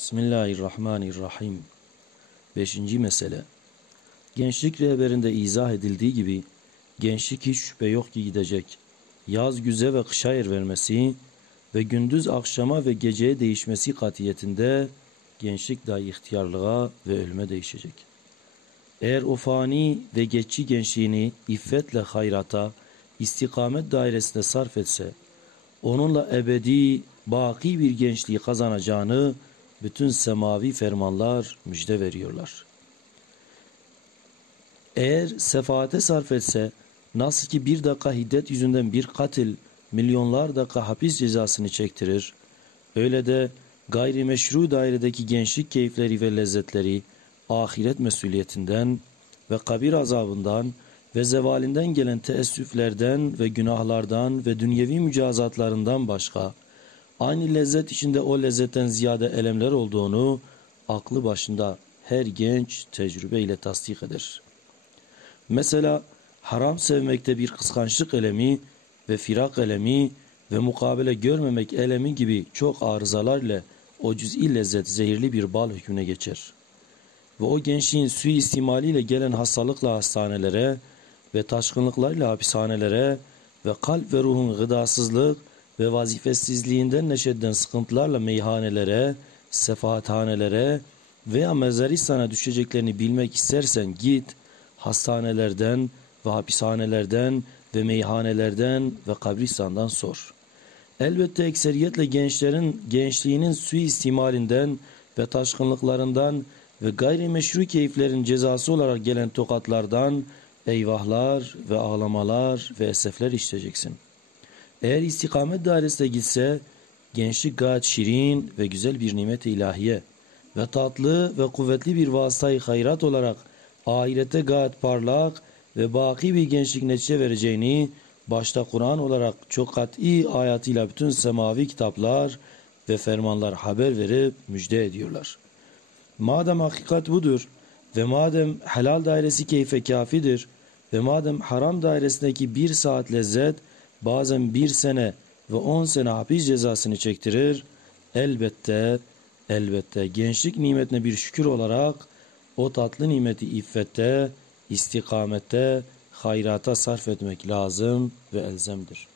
Bismillahirrahmanirrahim. 5. mesele. Gençlik rehberinde izah edildiği gibi, gençlik hiç şüphe yok ki gidecek. Yaz güze ve kışa yer vermesi ve gündüz akşama ve geceye değişmesi katiyetinde gençlik dahi ihtiyarlığa ve ölüme değişecek. Eğer o fani ve geçici gençliğini iffetle hayrata, istikamet dairesinde sarf etse, onunla ebedi, baki bir gençliği kazanacağını bütün semavi fermanlar müjde veriyorlar. Eğer sefaate sarf etse, nasıl ki bir dakika hiddet yüzünden bir katil milyonlar dakika hapis cezasını çektirir, öyle de gayrimeşru dairedeki gençlik keyifleri ve lezzetleri ahiret mesuliyetinden ve kabir azabından ve zevalinden gelen teessüflerden ve günahlardan ve dünyevi mücazatlarından başka aynı lezzet içinde o lezzetten ziyade elemler olduğunu aklı başında her genç tecrübeyle tasdik eder. Mesela haram sevmekte bir kıskançlık elemi ve firak elemi ve mukabele görmemek elemi gibi çok arızalarla o cüz'i lezzet zehirli bir bal hükmüne geçer. Ve o gençliğin suistimaliyle gelen hastalıkla hastanelere ve taşkınlıklarla hapishanelere ve kalp ve ruhun gıdasızlık ve vazifesizliğinden neşeden sıkıntılarla meyhanelere, sefahathanelere veya mezaristana düşeceklerini bilmek istersen git, hastanelerden ve hapishanelerden ve meyhanelerden ve kabristandan sor. Elbette ekseriyetle gençlerin gençliğinin suistimalinden ve taşkınlıklarından ve gayrimeşru keyiflerin cezası olarak gelen tokatlardan eyvahlar ve ağlamalar ve esefler işleyeceksin. Eğer istikamet dairesine gitse, gençlik gayet şirin ve güzel bir nimet-i ilahiye ve tatlı ve kuvvetli bir vasıtayı hayrat olarak ahirette gayet parlak ve baki bir gençlik netice vereceğini başta Kur'an olarak çok kat'i ayatıyla bütün semavi kitaplar ve fermanlar haber verip müjde ediyorlar. Madem hakikat budur ve madem helal dairesi keyfe kafidir ve madem haram dairesindeki bir saat lezzet bazen 1 sene ve 10 sene hapis cezasını çektirir, elbette gençlik nimetine bir şükür olarak o tatlı nimeti iffette, istikamette, hayrata sarf etmek lazım ve elzemdir.